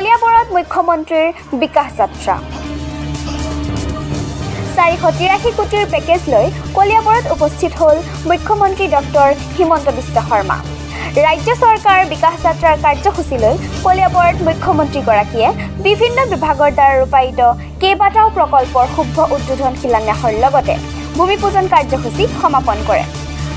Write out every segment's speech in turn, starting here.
কলিয়াবৰত মুখ্যমন্ত্ৰীৰ বিকাশ যাত্ৰা। 483 কোটিৰ পেকেজ লৈ কলিয়াবৰত উপস্থিত হ'ল মুখ্যমন্ত্ৰী ডক্টৰ হিমন্ত বিশ্ব শৰ্মা। ৰাজ্য চৰকাৰৰ বিকাশ যাত্ৰাৰ কাৰ্যসূচী লৈ কলিয়াবৰত মুখ্যমন্ত্ৰীগৰাকীয়ে বিভিন্ন বিভাগৰ দ্বাৰা ৰূপায়িত কেইবাটাও প্ৰকল্পৰ শুভ উদ্বোধন শিলান্যাসৰ লগতে ভূমিপূজন কাৰ্যসূচী সমাপন কৰে।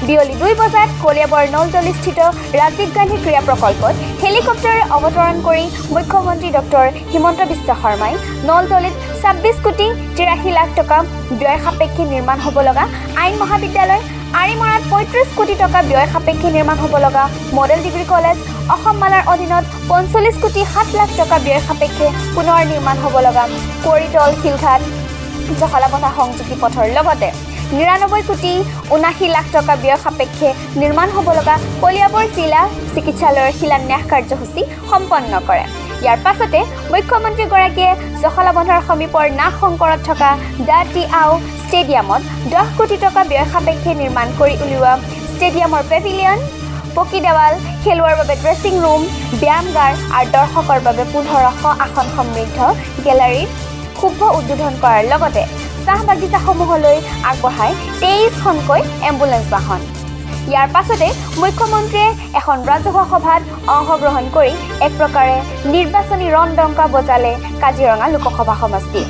বিয়লি 2 বজাত কলিয়াবৰ নলতলিস্থিত ৰাজীৱ গান্ধী ক্ৰীড়া প্ৰকল্পত হেলিকপ্টাৰে অৱতৰণ কৰি মুখ্যমন্ত্ৰী ডক্টৰ হিমন্ত বিশ্ব শৰ্মাই নলতলিত 26 কোটি 83 লাখ টকা ব্যয় সাপেক্ষে নিৰ্মাণ হ'ব লগা আইন মহাবিদ্যালয়, আৰিমৰাত 35 কোটি টকা ব্যয় সাপেক্ষে নিৰ্মাণ হ'ব লগা মডেল ডিগ্ৰী কলেজ, অসম মালাৰ অধীনত 45 কোটি 7 লাখ টকা ব্যয় সাপেক্ষে পুনৰ নিৰ্মাণ হ'ব লগা কৰিটল শিলঘাট জখলাবন্ধা সংযোগী পথৰ লগতে 99 কোটি 79 লাখ টকা ব্যয় সাপেক্ষে নিৰ্মাণ হ'ব লগা কলিয়াবৰ জিলা চিকিৎসালয়ৰ শিলান্যাস কাৰ্যসূচী সম্পন্ন কৰে। ইয়াৰ পাছতে মুখ্যমন্ত্ৰীগৰাকীয়ে জখলাবন্ধাৰ সমীপৰ নাগ শংকৰত থকা দ্য টি আও ষ্টেডিয়ামত 10 কোটি টকা ব্যয় সাপেক্ষে নিৰ্মাণ কৰি উলিওৱা ষ্টেডিয়ামৰ পেভিলিয়ন, পকী দেৱাল, খেলুৱৈৰ বাবে ড্ৰেছিং ৰুম, ব্যায়ামগাৰ আৰু দৰ্শকৰ বাবে 1500 আসন সমৃদ্ধ গেলাৰীৰ শুভ উদ্বোধন কৰাৰ লগতে চাহ বাগিচাসমূহলৈ আগবঢ়ায় 23খনকৈ এম্বুলেন্স বাহন। ইয়াৰ পাছতে মুখ্যমন্ত্ৰীয়ে এখন ৰাজহুৱা সভাত অংশগ্ৰহণ কৰি এক প্ৰকাৰে নিৰ্বাচনী ৰণডংকা বজালে কাজিৰঙা লোকসভা সমষ্টি।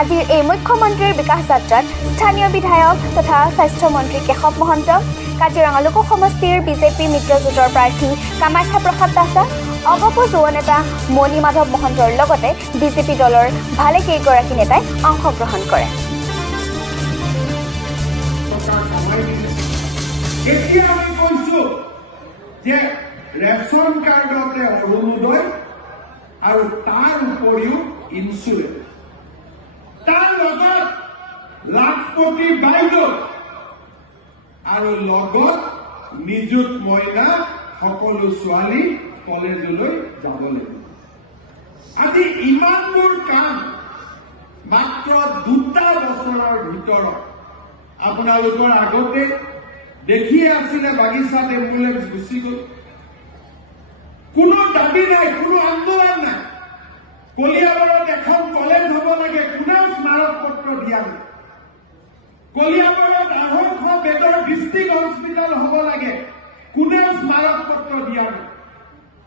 আজিৰ এই মুখ্যমন্ত্ৰীৰ বিকাশ যাত্ৰাত স্থানীয় বিধায়ক তথা স্বাস্থ্যমন্ত্ৰী কেশৱ মহন্ত, কাজিৰঙা লোক সমষ্টিৰ বিজেপি মিত্ৰজোঁটৰ প্ৰাৰ্থী কামাখ্যা প্ৰসাদ দাসা, অগপ যুৱ নেতা মণি মাধৱ মহন্তৰ লগতে বিজেপি দলৰ ভালেকেইগৰাকী নেতাই অংশগ্ৰহণ কৰে। এতিয়া আমি কৈছো যে ৰেচন কাৰ্ডতে অৰুণোদয় আৰু তাৰ উপৰিও ইঞ্চুৰেঞ্চ, তাৰ লগত লাখপতি বাইদেউ আৰু লগত নিযুত মইনা সকলো ছোৱালী কলেজলৈ যাব লাগিব। আজি ইমানবোৰ কাম মাত্ৰ 2টা বছৰৰ ভিতৰত আপোনালোকৰ আগতে দেখিয়ে আছিলে বাগিচাত এম্বুলেন্স গুচি গ'ল। কোনো দাবী নাই, কোনো আন্দোলন নাই। কলিয়াবৰত এখন কলেজ হ'ব লাগে, কোনেও স্মাৰক পত্ৰ দিয়া নাই। কলিয়াবৰত 250 বেডৰ ডিষ্ট্ৰিক্ট হস্পিটেল হ'ব লাগে, কোনেও স্মাৰক পত্ৰ দিয়া নাই।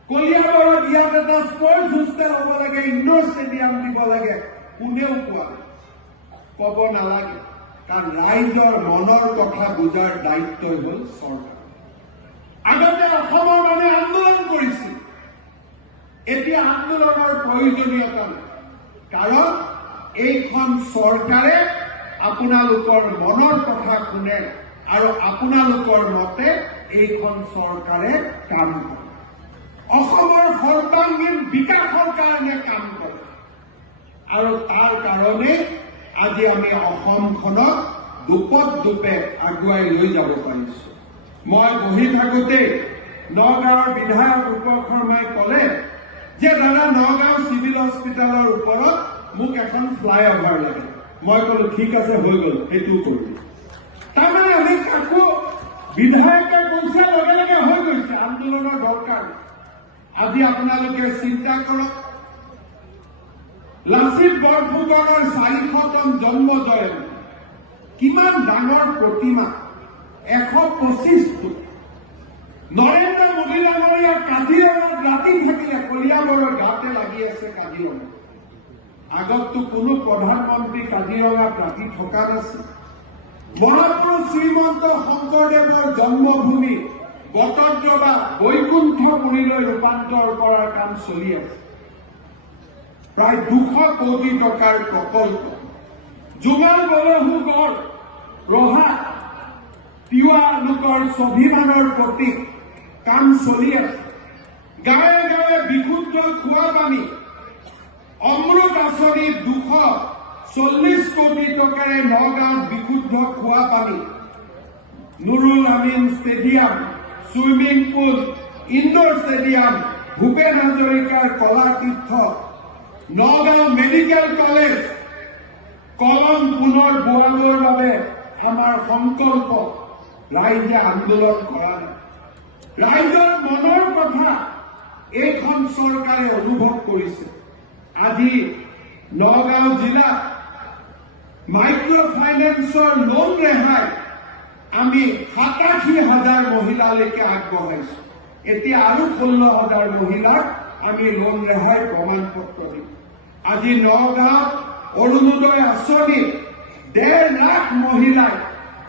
কলিয়াবৰত ইয়াত এটা স্পৰ্টছ হোষ্টেল হ'ব লাগে, ইনডোৰ ষ্টেডিয়াম দিব লাগে, কোনেও কোৱা নাই, ক'ব নালাগে। কাৰণ ৰাইজৰ মনৰ কথা বুজাৰ দায়িত্বই হ'ল চৰকাৰ। আগতে অসমৰ মানুহে আন্দোলন কৰিছিল, এতিয়া আন্দোলনৰ প্ৰয়োজনীয়তা নাই। কাৰণ এইখন চৰকাৰে আপোনালোকৰ মনৰ কথা শুনে আৰু আপোনালোকৰ মতে এইখন চৰকাৰে কাম কৰে। অসমৰ সৰ্বাংগীন বিকাশৰ কাৰণে কাম কৰে আৰু তাৰ কাৰণে আজি আমি অসমখনক দুপত দুপে আগুৱাই লৈ যাব পাৰিছো। মই বহি থাকোঁতে নগাঁৱৰ বিধায়ক ৰূপক শৰ্মাই ক'লে যে দাদা নগাঁও চিভিল হস্পিটেলৰ ওপৰত মোক এখন ফ্লাইঅভাৰ লাগে। মই ক'লো ঠিক আছে, হৈ গ'ল, সেইটো কৰিম। তাৰমানে আমি কাকো বিধায়কে কৈছে লগে লগে হৈ গৈছে, আন্দোলনৰ দৰকাৰ। আজি আপোনালোকে চিন্তা কৰক, লাচিত বৰফুকনৰ 400তম জন্ম জয়ন্তী, কিমান ডাঙৰ প্ৰতিমা, 125 ফুট। নৰেন্দ্ৰ মোদী ডাঙৰীয়া কাজিৰঙাত ৰাতি থাকিলে, কলিয়াবৰৰ গাতে লাগি আছে কাজিৰঙা। আগততো কোনো প্ৰধানমন্ত্ৰী কাজিৰঙাত ৰাতি থকা নাছিল। মহাপুৰুষ শ্ৰীমন্ত শংকৰদেৱৰ জন্মভূমি বটদ্ৰৱা বৈকুণ্ঠপুৰীলৈ ৰূপান্তৰ কৰাৰ কাম চলি আছে। প্ৰায় 200 কোটি টকাৰ প্ৰকল্প, জুগাল বলহু গড়, ৰহা তিৱা লোকৰ স্বাভিমানৰ প্ৰতীক কাম চলি আছে। গাঁৱে গাঁৱে বিশুদ্ধ খোৱা পানী, অমৃত আঁচনি 240 কোটি টকাৰে নগাঁৱত বিশুদ্ধ খোৱা পানী, Nurul Amin stadium, swimming pool, indoor stadium, Bhupen হাজৰিকাৰ কলাতীৰ্থ, নগাঁও মেডিকেল কলেজ, কলম পুনৰ বোৱাবৰ বাবে আমাৰ সংকল্প। ৰাইজে আন্দোলন কৰা নাই, ৰাইজৰ মনৰ কথা এইখন চৰকাৰে অনুভৱ কৰিছে। আজি নগাঁও জিলাত মাইক্ৰ' ফাইনেন্সৰ লোন ৰেহাই আমি 87,000 মহিলালৈকে আগবঢ়াইছো। এতিয়া আৰু 16,000 মহিলাক আমি লোন ৰেহাই প্ৰমাণ পত্ৰ দিম। আজি নগাঁৱত অৰুণোদয় আঁচনি 1.5 লাখ মহিলাই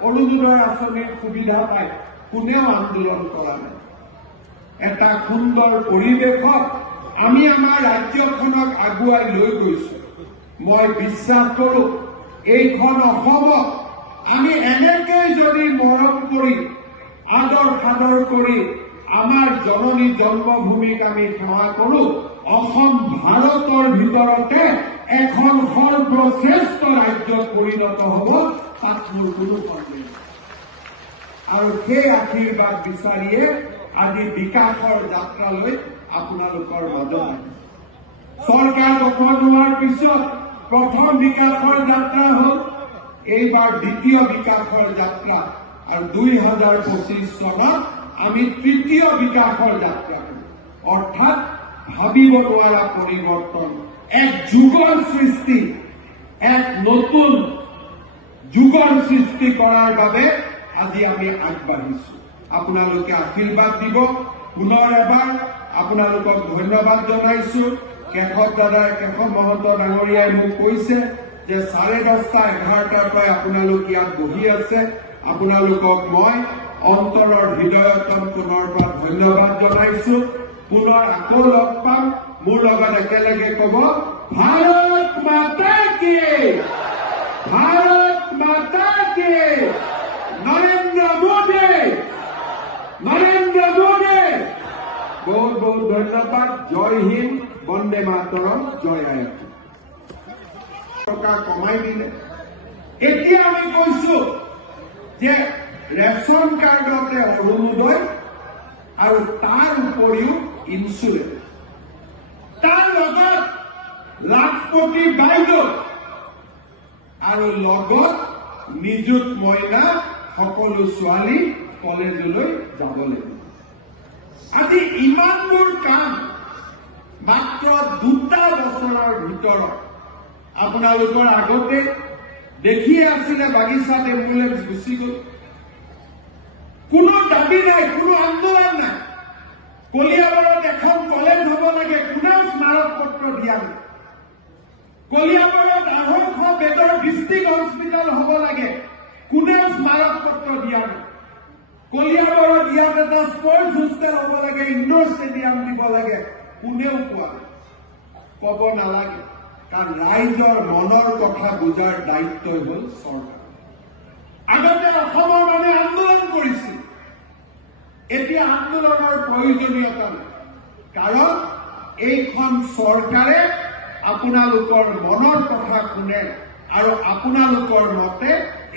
অৰুণোদয় আঁচনিৰ সুবিধা পায়, কোনেও আন্দোলন কৰা নাই। এটা সুন্দৰ পৰিৱেশত আমি আমাৰ ৰাজ্যখনক আগুৱাই লৈ গৈছো। মই বিশ্বাস কৰো এইখন অসমক আমি এনেকৈ যদি মৰম কৰি আদৰ সাদৰ কৰি আমাৰ জননী জন্মভূমিক আমি সেৱা কৰো, অসম ভাৰতৰ ভিতৰতে এখন সৰ্বশ্ৰেষ্ঠ ৰাজ্যত পৰিণত হ'ব, তাত মোৰ কোনো সন্দেহ নাই। আৰু সেই আশীৰ্বাদ বিচাৰিয়ে আজি বিকাশৰ যাত্ৰালৈ আপোনালোকৰ মাজত চৰকাৰ গঠন হোৱাৰ পিছত প্ৰথম বিকাশৰ যাত্ৰা হ'ল, এইবাৰ দ্বিতীয় বিকাশৰ যাত্ৰা, আৰু 2025 চনত আমি তৃতীয় বিকাশৰ যাত্ৰা কৰিম। অৰ্থাৎ ভাবিব নোৱাৰা পৰিৱৰ্তন, এক যুগৰ সৃষ্টি, এক নতুন যুগৰ সৃষ্টি কৰাৰ বাবে আজি আমি আগবাঢ়িছো। আপোনালোকে আশীৰ্বাদ দিব। পুনৰ এবাৰ আপোনালোকক ধন্যবাদ জনাইছো। কেশৱ দাদাই, কেশৱ মহন্ত ডাঙৰীয়াই মোক কৈছে যে 10:30-11টাৰ পৰাই আপোনালোক ইয়াত বহি আছে। আপোনালোকক মই অন্তৰৰ হৃদয়তম পুনৰ পৰা ধন্যবাদ জনাইছো। পুনৰ আকৌ লগ পাম। মোৰ লগত একেলগে কব, ভাৰত মাতা কি, ভাৰত মাতা কি, নৰেন্দ্ৰ মোদী, নৰেন্দ্ৰ মোদী। বহুত বহুত ধন্যবাদ। জয় হিন্দ, বন্দে মাতৰম, জয় আই। টকা কমাই দিলে। এতিয়া আমি কৈছো যে ৰেচন কাৰ্ডতে অৰুণোদয় আৰু তাৰ উপৰিও ইঞ্চুৰেঞ্চ, তাৰ লগত লাখপতি বাইদেউ আৰু লগত নিযুত মইনা সকলো ছোৱালী কলেজলৈ যাব লাগিব। আজি ইমানবোৰ কাম মাত্ৰ 2টা বছৰৰ ভিতৰত আপোনালোকৰ আগতে দেখিয়ে আছিলে। বাগিচাত এম্বুলেন্স গুচি গল, কোনো দাবী নাই, কোনো আন্দোলন নাই। কলিয়াবৰত এখন কলেজ হ'ব লাগে, কোনেও স্মাৰক পত্ৰ দিয়া নাই। কলিয়াবৰত 250 বেডৰ ডিষ্ট্ৰিক্ট হস্পিটেল হ'ব লাগে, কোনেও স্মাৰক পত্ৰ দিয়া নাই। কলিয়াবৰত ইয়াত এটা স্পৰ্টছ হোষ্টেল হ'ব লাগে, ইনডোৰ ষ্টেডিয়াম দিব লাগে, কোনেও কোৱা নাই। ক'ব নালাগে, কাৰণ ৰাইজৰ মনৰ কথা বুজাৰ দায়িত্বই হ'ল চৰকাৰ। আগতে অসমৰ মানুহে আন্দোলন কৰিছিল, এতিয়া আন্দোলনৰ প্ৰয়োজনীয়তা নাই, কাৰণ এইখন চৰকাৰে আপোনালোকৰ মনৰ কথা শুনে আৰু আপোনালোকৰ মতে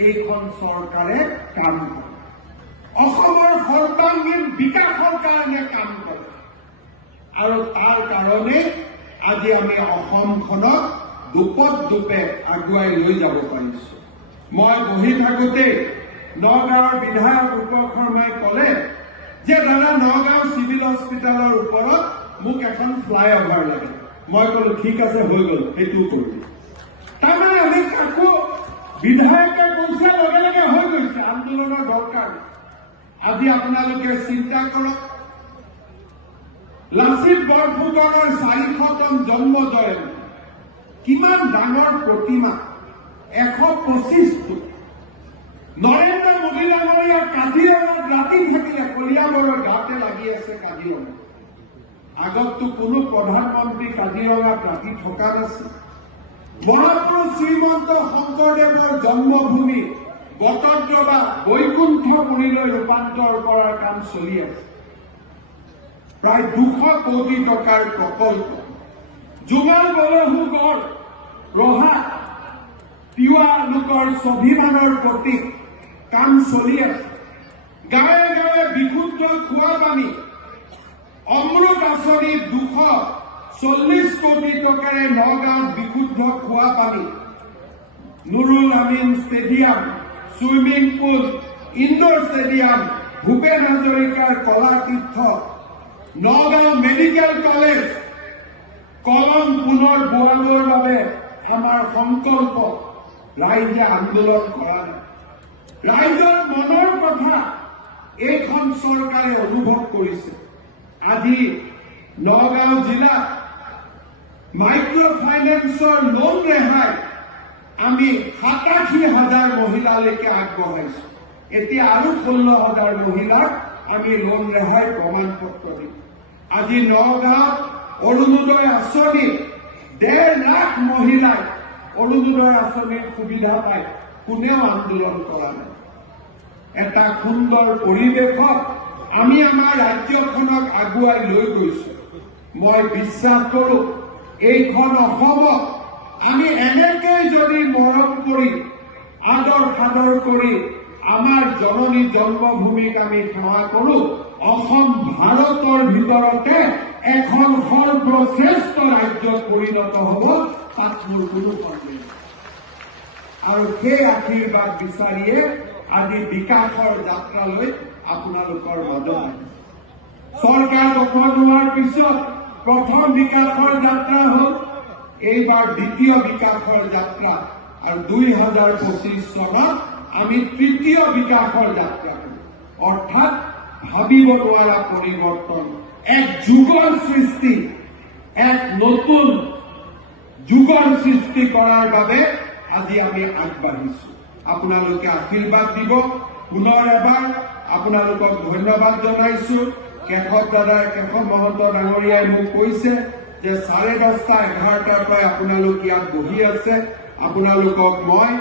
এইখন চৰকাৰে কাম কৰে। অসমৰ সৰ্বাংগীন বিকাশৰ কাৰণে কাম কৰে, আৰু তাৰ কাৰণে আজি আমি অসমখনক দুপত দুপে আগুৱাই লৈ যাব পাৰিছো। মই বহি থাকোঁতে নগাঁৱৰ বিধায়ক ৰূপক শৰ্মাই ক'লে যে দাদা, নগাঁও চিভিল হস্পিটেলৰ ওপৰত মোক এখন ফ্লাইঅভাৰ লাগে। মই ক'লো ঠিক আছে, হৈ গ'ল, সেইটো কৰি দিম। তাৰমানে আমি কাকো বিধায়কে কৈছে লগে লগে হৈ গৈছে, আন্দোলনৰ দৰকাৰ। আজি আপোনালোকে চিন্তা কৰক, লাচিত বৰফুকনৰ 400তম জন্ম জয়ন্তী, কিমান ডাঙৰ প্ৰতিমা, 125 ফুট। নৰেন্দ্ৰ মোদী ডাঙৰীয়া কাজিৰঙাত ৰাতি থাকিলে, কলিয়াবৰৰ গাতে লাগি আছে কাজিৰঙা। আগততো কোনো প্ৰধানমন্ত্ৰী কাজিৰঙাত ৰাতি থকা নাছিল। মহাপুৰুষ শ্ৰীমন্ত শংকৰদেৱৰ জন্মভূমি বটদ্ৰৱা বৈকুণ্ঠপুৰীলৈ ৰূপান্তৰ কৰাৰ কাম চলি আছে। প্ৰায় 200 কোটি টকাৰ প্ৰকল্প। জুঙাল বলহু গড়, ৰহা তিৱা লোকৰ স্বাভিমানৰ প্ৰতীক, কাম চলি আছে। গাঁৱে গাঁৱে বিশুদ্ধ খোৱা পানী, অমৃত আঁচনি 240 কোটি টকাৰে নগাঁৱত বিশুদ্ধ খোৱা পানী, Nurul Amin stadium, swimming pool, indoor stadium, Bhupen হাজৰিকাৰ কলাতীৰ্থ, নগাঁও মেডিকেল কলেজ কলম পুনৰ বোৱাবৰ বাবে আমাৰ সংকল্প ৰাইজে আন্দোলন কৰা নাই। ৰাইজৰ মনৰ কথা এইখন চৰকাৰে অনুভৱ কৰিছে। আজি নগাঁও জিলাত মাইক্ৰ' ফাইনেন্সৰ লোন ৰেহাই আমি 87,000 মহিলালৈকে আগবঢ়াইছো। এতিয়া আৰু 16,000 মহিলাক আমি লোন ৰেহাই প্ৰমাণ পত্ৰ দিম। আজি নগাঁৱত অৰুণোদয় আঁচনি 1.5 লাখ মহিলাই অৰুণোদয় আঁচনিৰ সুবিধা পায়, কোনেও আন্দোলন কৰা নাই। এটা সুন্দৰ পৰিৱেশত আমি আমাৰ ৰাজ্যখনক আগুৱাই লৈ গৈছো। মই বিশ্বাস কৰো এইখন অসমক আমি এনেকৈ যদি মৰম কৰি আদৰ সাদৰ কৰি আমাৰ জননী জন্মভূমিক আমি সেৱা কৰো, অসম ভাৰতৰ ভিতৰতে এখন সৰ্বশ্ৰেষ্ঠ ৰাজ্যত পৰিণত হ'ব, তাত মোৰ কোনো সন্দেহ নাই। আৰু সেই আশীৰ্বাদ বিচাৰিয়ে আজি বিকাশৰ যাত্ৰালৈ আপোনালোকৰ মাজত আহিছে। চৰকাৰ গঠন হোৱাৰ পিছত প্ৰথম বিকাশৰ যাত্ৰা হ'ল, এইবাৰ দ্বিতীয় বিকাশৰ যাত্ৰা, আৰু 2025 চনত আমি তৃতীয় বিকাশৰ যাত্ৰা কৰিম। অৰ্থাৎ ভাবিব নোৱাৰা পৰিৱৰ্তন, এক যুগৰ সৃষ্টি, এক নতুন যুগৰ সৃষ্টি কৰাৰ বাবে আজি আমি আগবাঢ়িছো। আপোনালোকে আশীৰ্বাদ দিব। পুনৰ এবাৰ আপোনালোকক ধন্যবাদ জনাইছো। কেশৱ মহন্ত ডাঙৰীয়াই মোক কৈছে যে 10:30-11টাৰ পৰা আপোনালোক ইয়াত বহি আছে। আপোনালোকক মই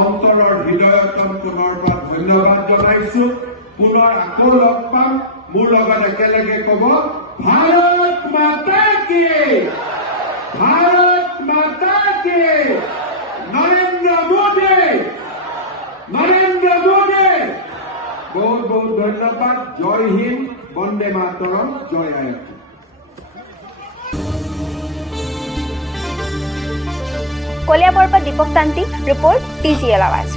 অন্তৰৰ হৃদয়তন্ত্ৰৰ পৰা ধন্যবাদ জনাইছো। পুনৰ আকৌ লগ পাম। মোৰ লগত একেলগে ক'ব, ভাৰত মাতা কি, ভাৰত মাতা কি, নৰেন্দ্ৰ মোদী, নৰেন্দ্ৰ মোদী। বহুত বহুত ধন্যবাদ। জয় হিন্দ, বন্দে মাতৰম, জয় আই অসম। কলিয়াবৰৰ পৰা দীপক তান্তি, ৰিপৰ্ট TGL আৱাজ।